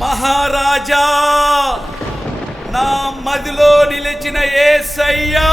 మహారాజా, నా మదిలో నిలిచిన యేసయ్యా,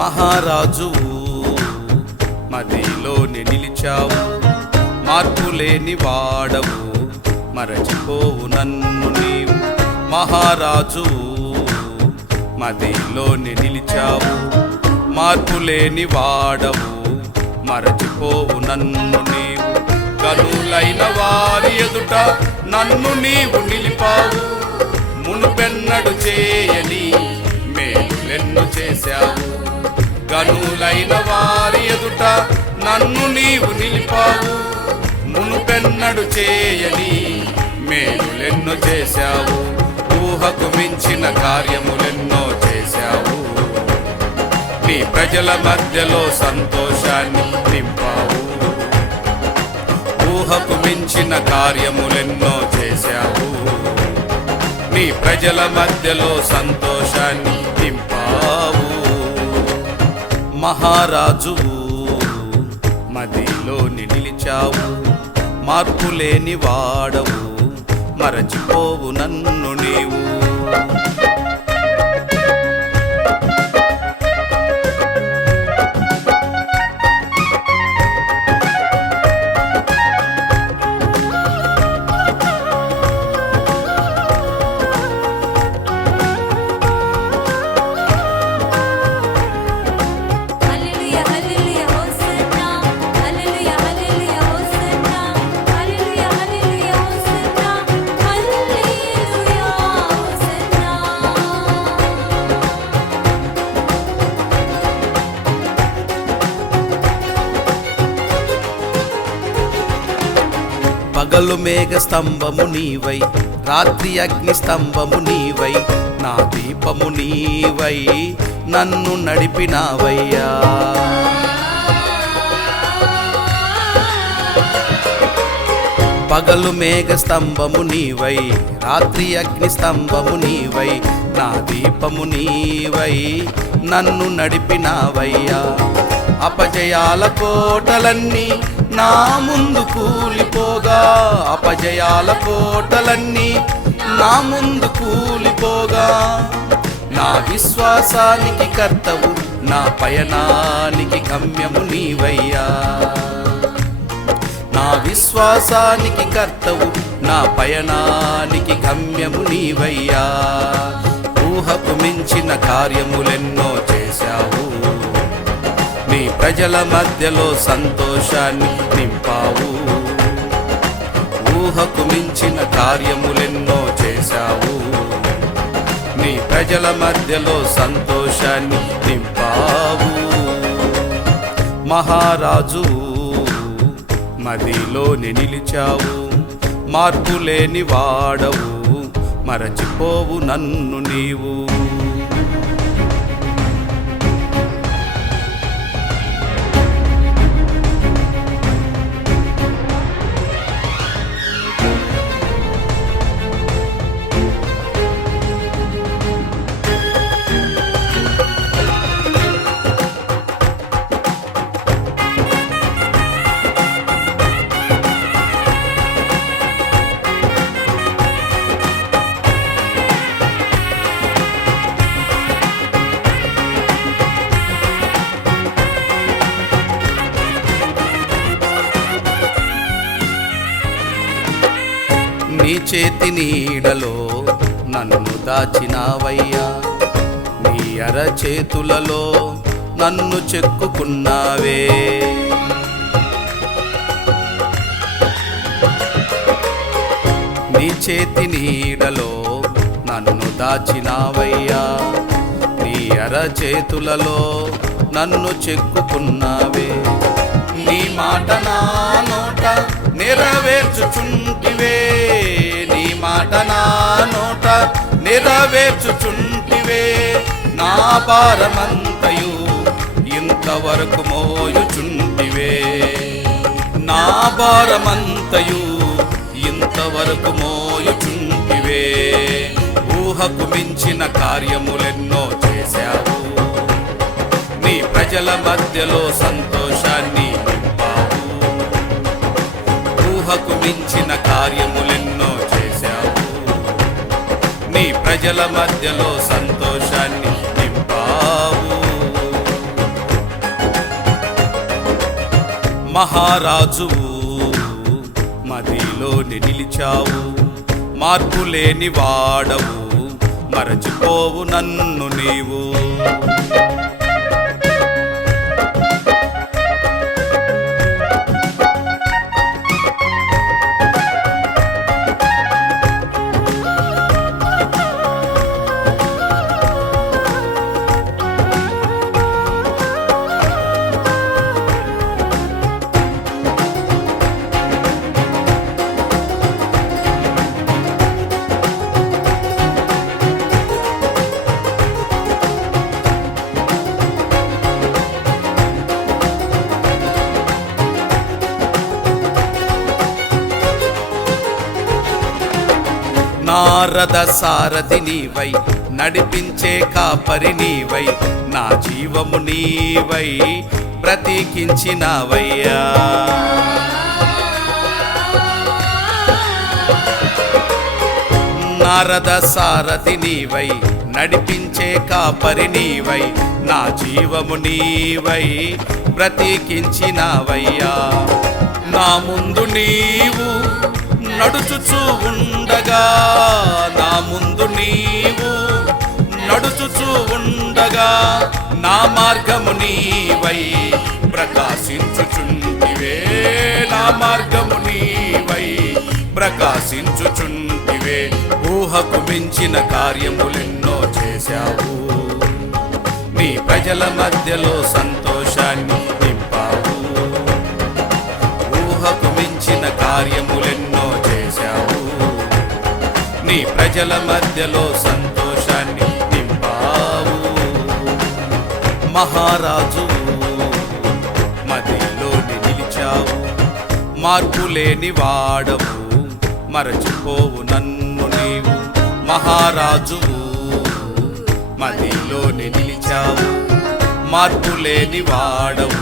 మహారాజు మదిలోని నిలిచావు, మార్పులేని వాడవు, మరచిపోవు నన్ను నీవు. మహారాజు మదిలోని నిలిచావు, మార్పులేని వాడవు, మరచిపోవు నన్ను నీవు. గనులైన వారి ఎదుట నన్ను నీవు నిలిపావు, మునుపెన్నడు చేయని మేలులెన్ను చేశావు. గనులైన వారి ఎదుట నన్ను నీవు నిలిపావు, మునుపెన్నడు చేయని మేలులెన్నో చేశావు. ఊహకు మించిన కార్యములెన్నో చేశావు, నీ ప్రజల మధ్యలో సంతోషాన్ని నింపావు. ఊహకు మించిన కార్యములెన్నో చేశావు, నీ ప్రజల మధ్యలో సంతోషాన్ని నింపావు. మహారాజు మదిలోని నిలిచావు, మార్పులేని వాడవు, మరచిపోవు నన్ను నీవు. పగలు మేఘ స్తంభము నీవై, రాత్రి అగ్ని స్తంభము నీవై, నా దీపము నీవై నన్ను నడిపినావయ్యా. పగలు మేఘ స్తంభము నీవై, రాత్రి అగ్ని స్తంభము నీవై, నా దీపము నీవై నన్ను నడిపినావయ్యా. అపజయాల కోటలన్నీ నా ముందు కూలిపోగా, అపజయాల కోటలన్నీ నా ముందు కూలిపోగా, నా విశ్వాసానికి కర్తవు, నా పయనానికి గమ్యము నీవయ్యా. నా విశ్వాసానికి కర్తవు, నా పయనానికి గమ్యము నీవయ్యా. ఊహకు మించిన కార్యములెన్నో చేశావు, నీ ప్రజల మధ్యలో సంతోషాన్ని నింపావు. ఊహకు మించిన కార్యములెన్నో చేశావు, నీ ప్రజల మధ్యలో సంతోషాన్ని నింపావు. మహారాజు మదిలోని నిలిచావు, మార్పులేని వాడవు, మరచిపోవు నన్ను నీవు. నీ చేతి నీడలో నన్ను దాచినావయ్యా, నీ అరచేతులలో నన్ను చెక్కుకున్నావే. నీ చేతి నీడలో నన్ను దాచినావయ్యా నీ అరచేతులలో నన్ను చెక్కుకున్నావే నీ మాట నా నోట నెరవేర్చుచుంటివే నీ మాట నా నోట నెరవేర్చుచుంటివే నా భారమంతయు ఇంతవరకు మోయుచుంటివే నా భారమంతయు ఇంతవరకు మోయుచుంటివే ఊహకు మించిన కార్యములెన్నో చేశావు నీ ప్రజల మధ్యలో సంతోషాన్ని నింపావు ఊహకు మించిన కార్యములెన్నో చేశావు నీ ప్రజల మధ్యలో సంతోషాన్ని నింపావు మహారాజువు మదిలోని నిలిచావు మార్పులేని వాడవు మరచిపోవు నన్ను నీవు నారద సారథి నీవై నడిపించే కాపరి నీవై నా జీవము నీవై ప్రతీకించినవయ్యా నారద సారథి నీవై నడిపించే కాపరి నీవై నా జీవము నీవై ప్రతీకించినవయ్యా నా ముందు నీవు నడుచుచూ ఉండగా నా ముందు నీవు నడుచుచూ ఉండగా నా మార్గము నీవై ప్రకాశించుచుంటివే నా మార్గము నీవై ప్రకాశించుచుంటివే ఊహకు మించిన కార్యములెన్నో చేశావు నీ ప్రజల మధ్యలో సంతోషాన్ని నింపావు ఊహకు మించిన కార్యములెన్నో చేశావు నీ ప్రజల మధ్యలో సంతోషాన్ని నింపావు మహారాజు మదిలోని నిలిచావు మార్పులేని వాడవు మరచిపోవు నన్ను నీవు మహారాజువు మదిలోని నిలిచావు మార్పులేని వాడవు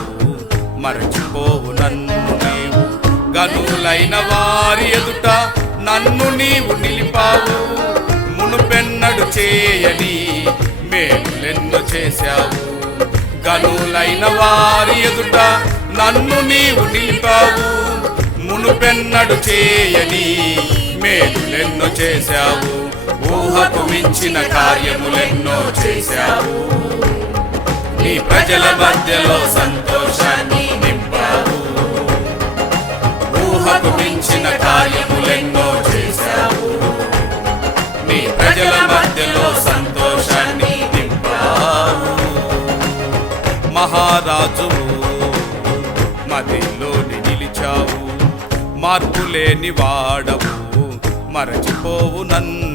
మరచిపోవు నన్ను నీవు గనులైన వారి ఎదుట నన్ను నీవు నిలిపావు మునుపెన్నడు చేయని మేలులెన్నో చేశావు గనులైన వారి ఎదుట నన్ను నీవు నిలిపావు మునుపెన్నడు చేయని మేలులెన్నో చేశావు ఊహకు మించిన కార్యములెన్నో చేశావు నీ ప్రజల మధ్యలో సంతోషాన్ని నింపావు ఊహకు మించిన కార్యములెన్నో చేశావు నీ ప్రజల మధ్యలో సంతోషాన్ని నింపావు మహారాజువు మదిలోని నిలిచావు మార్పులేని వాడవు మరచిపోవు నన్ను